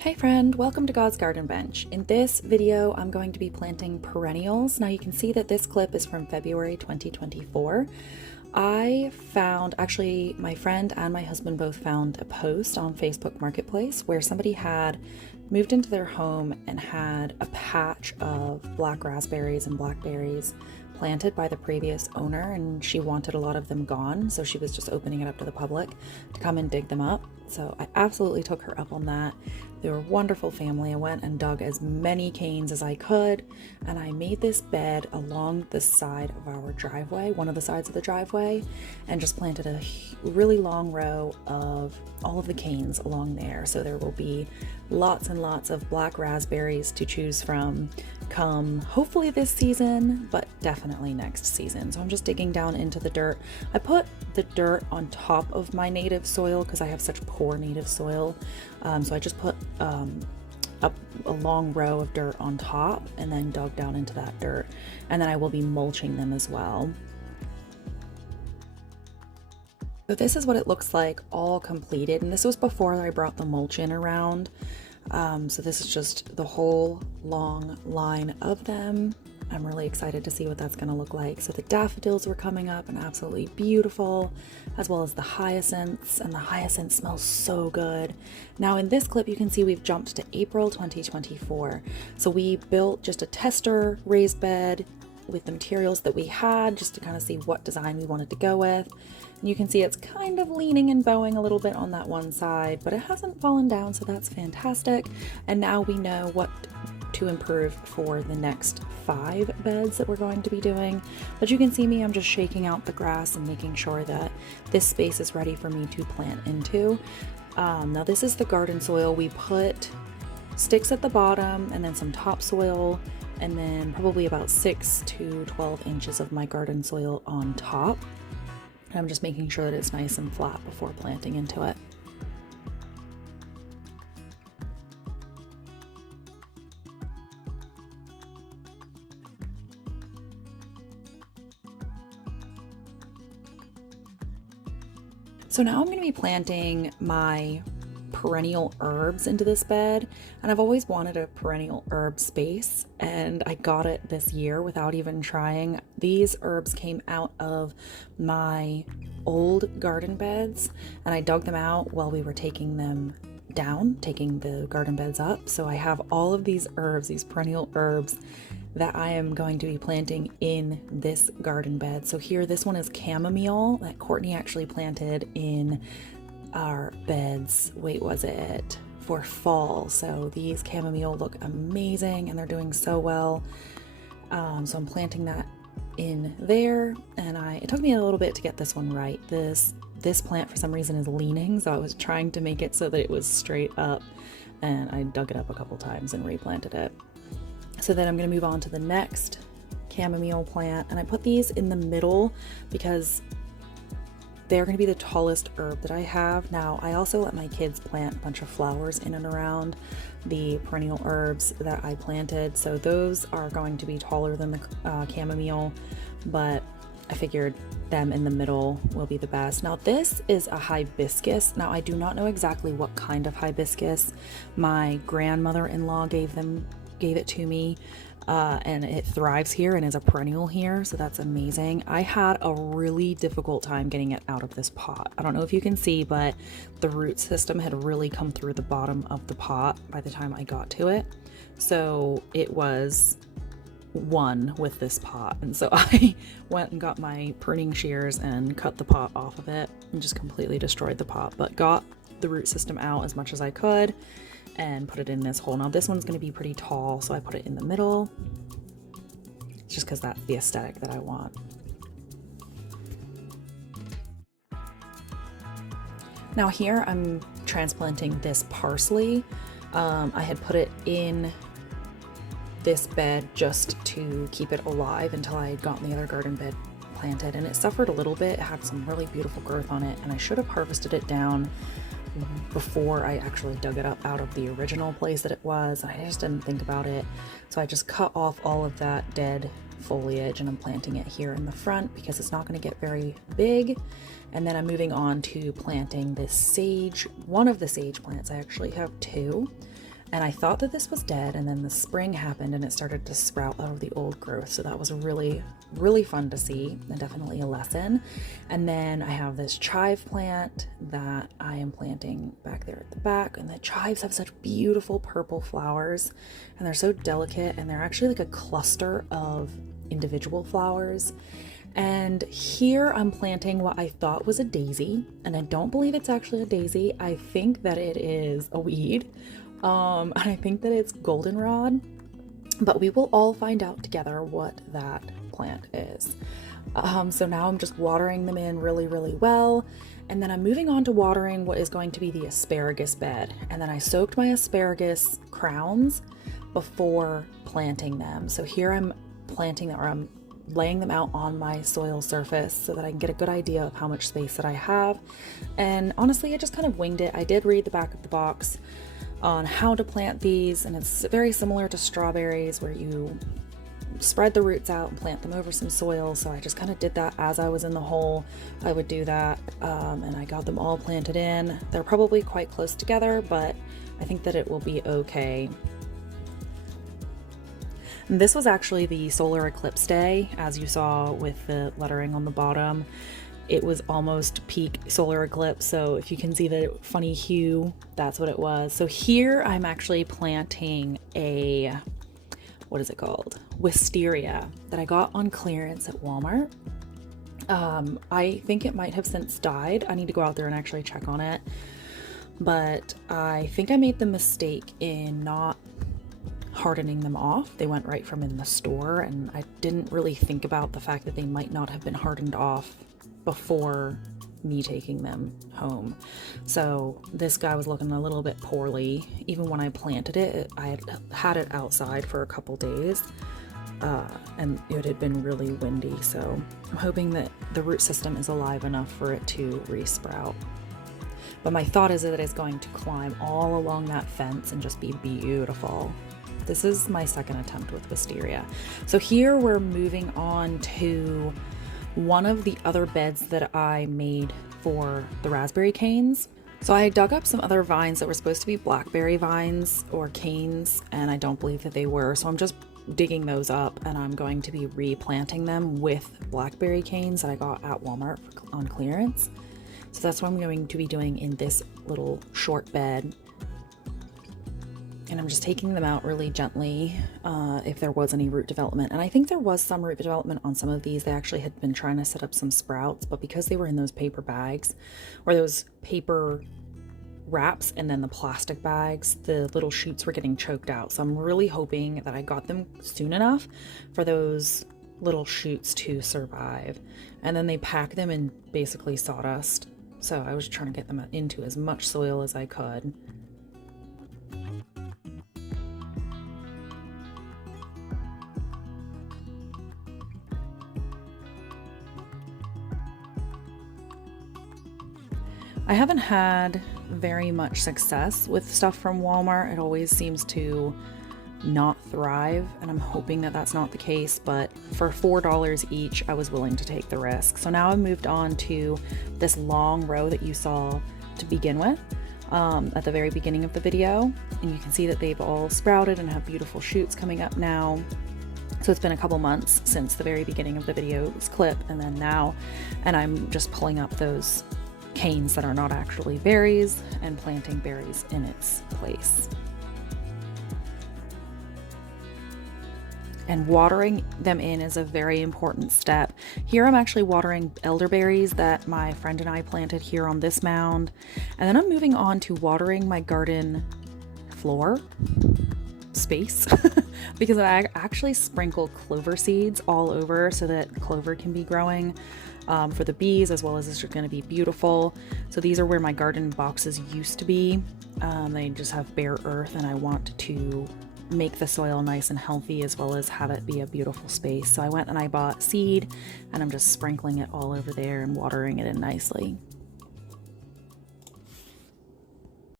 Hey friend, welcome to God's Garden Bench. In this video, I'm going to be planting perennials. Now you can see that this clip is from February 2024. I found, actually my friend and my husband both found a post on Facebook Marketplace where somebody had moved into their home and had a patch of black raspberries and blackberries planted by the previous owner, and she wanted a lot of them gone, so she was just opening it up to the public to come and dig them up. So I absolutely took her up on that. They were a wonderful family. I went and dug as many canes as I could, and I made this bed along the side of our driveway, one of the sides of the driveway, and just planted a really long row of all of the canes along there. So there will be lots and lots of black raspberries to choose from come hopefully this season, but definitely next season. So I'm just digging down into the dirt. I put the dirt on top of my native soil because I have such poor native soil. So I just put up a long row of dirt on top and then dug down into that dirt. And then I will be mulching them as well. So this is what it looks like all completed. And this was before I brought the mulch in around. So this is just the whole long line of them. I'm really excited to see what that's going to look like. So the daffodils were coming up and absolutely beautiful, as well as the hyacinths, and the hyacinths smell so good. Now in this clip, you can see we've jumped to April 2024. So we built just a tester raised bed with the materials that we had just to kind of see what design we wanted to go with. And you can see it's kind of leaning and bowing a little bit on that one side, but it hasn't fallen down, so that's fantastic. And now we know what to improve for the next 5 beds that we're going to be doing. But you can see me, I'm just shaking out the grass and making sure that this space is ready for me to plant into. Now this is the garden soil. We put sticks at the bottom and then some topsoil, and then probably about 6 to 12 inches of my garden soil on top. And I'm just making sure that it's nice and flat before planting into it. So now I'm going to be planting my perennial herbs into this bed, and I've always wanted a perennial herb space, and I got it this year without even trying. These herbs came out of my old garden beds, and I dug them out while we were taking them down, taking the garden beds up. So I have all of these herbs, these perennial herbs, that I am going to be planting in this garden bed. So here, this one is chamomile that Courtney actually planted in our beds, was it for fall? So these chamomile look amazing and they're doing so well. So I'm planting that in there, and it took me a little bit to get this one right. This plant for some reason is leaning, so I was trying to make it so that it was straight up, and I dug it up a couple times and replanted it. So then I'm going to move on to the next chamomile plant, and I put these in the middle because they're going to be the tallest herb that I have. Now, I also let my kids plant a bunch of flowers in and around the perennial herbs that I planted. So those are going to be taller than the chamomile, but I figured them in the middle will be the best. Now, this is a hibiscus. Now, I do not know exactly what kind of hibiscus. My grandmother-in-law gave it to me. And it thrives here and is a perennial here, so that's amazing. I had a really difficult time getting it out of this pot. I don't know if you can see, but the root system had really come through the bottom of the pot by the time I got to it. So it was one with this pot, and so I went and got my pruning shears and cut the pot off of it and just completely destroyed the pot, but got the root system out as much as I could and put it in this hole. Now this one's going to be pretty tall, so I put it in the middle just because that's the aesthetic that I want. Now here I'm transplanting this parsley. I had put it in this bed just to keep it alive until I had gotten the other garden bed planted, and it suffered a little bit. It had some really beautiful growth on it, and I should have harvested it down before I actually dug it up out of the original place that it was. I just didn't think about it, so I just cut off all of that dead foliage, and I'm planting it here in the front because it's not going to get very big. And then I'm moving on to planting this sage, one of the sage plants. I actually have 2. And I thought that this was dead, and then the spring happened and it started to sprout out of the old growth. So that was really, really fun to see, and definitely a lesson. And then I have this chive plant that I am planting back there at the back, and the chives have such beautiful purple flowers, and they're so delicate, and they're actually like a cluster of individual flowers. And here I'm planting what I thought was a daisy, and I don't believe it's actually a daisy. I think that it is a weed. And I think that it's goldenrod, but we will all find out together what that plant is. So now I'm just watering them in really, really well. And then I'm moving on to watering what is going to be the asparagus bed. And then I soaked my asparagus crowns before planting them. So here I'm planting them, or I'm laying them out on my soil surface so that I can get a good idea of how much space that I have. And honestly, I just kind of winged it. I did read the back of the box on how to plant these, and it's very similar to strawberries where you spread the roots out and plant them over some soil. So I just kind of did that as I was in the hole. I would do that, and I got them all planted in. They're probably quite close together, but I think that it will be okay. And this was actually the solar eclipse day, as you saw with the lettering on the bottom. It was almost peak solar eclipse, so if you can see the funny hue, that's what it was. So here I'm actually planting a, what is it called? Wisteria that I got on clearance at Walmart. I think it might have since died. I need to go out there and actually check on it. But I think I made the mistake in not hardening them off. They went right from in the store, and I didn't really think about the fact that they might not have been hardened off before me taking them home. So this guy was looking a little bit poorly. Even when I planted it, I had it outside for a couple days, and it had been really windy. So I'm hoping that the root system is alive enough for it to resprout. But my thought is that it's going to climb all along that fence and just be beautiful. This is my second attempt with wisteria. So here we're moving on to one of the other beds that I made for the raspberry canes. So I dug up some other vines that were supposed to be blackberry vines or canes, and I don't believe that they were. So I'm just digging those up, and I'm going to be replanting them with blackberry canes that I got at Walmart on clearance. So that's what I'm going to be doing in this little short bed. And I'm just taking them out really gently if there was any root development. And I think there was some root development on some of these. They actually had been trying to set up some sprouts, but because they were in those paper bags or those paper wraps and then the plastic bags, the little shoots were getting choked out. So I'm really hoping that I got them soon enough for those little shoots to survive. And then they pack them in basically sawdust. So I was trying to get them into as much soil as I could. I haven't had very much success with stuff from Walmart. It always seems to not thrive, and I'm hoping that that's not the case, but for $4 each, I was willing to take the risk. So now I've moved on to this long row that you saw to begin with at the very beginning of the video, and you can see that they've all sprouted and have beautiful shoots coming up now. So it's been a couple months since the very beginning of the video's clip, and then now, and I'm just pulling up those canes that are not actually berries and planting berries in its place. And watering them in is a very important step. Here I'm actually watering elderberries that my friend and I planted here on this mound. And then I'm moving on to watering my garden floor space because I actually sprinkle clover seeds all over so that clover can be growing for the bees, as well as it's going to be beautiful. So these are where my garden boxes used to be. They just have bare earth, and I want to make the soil nice and healthy as well as have it be a beautiful space. So I went and I bought seed, and I'm just sprinkling it all over there and watering it in nicely.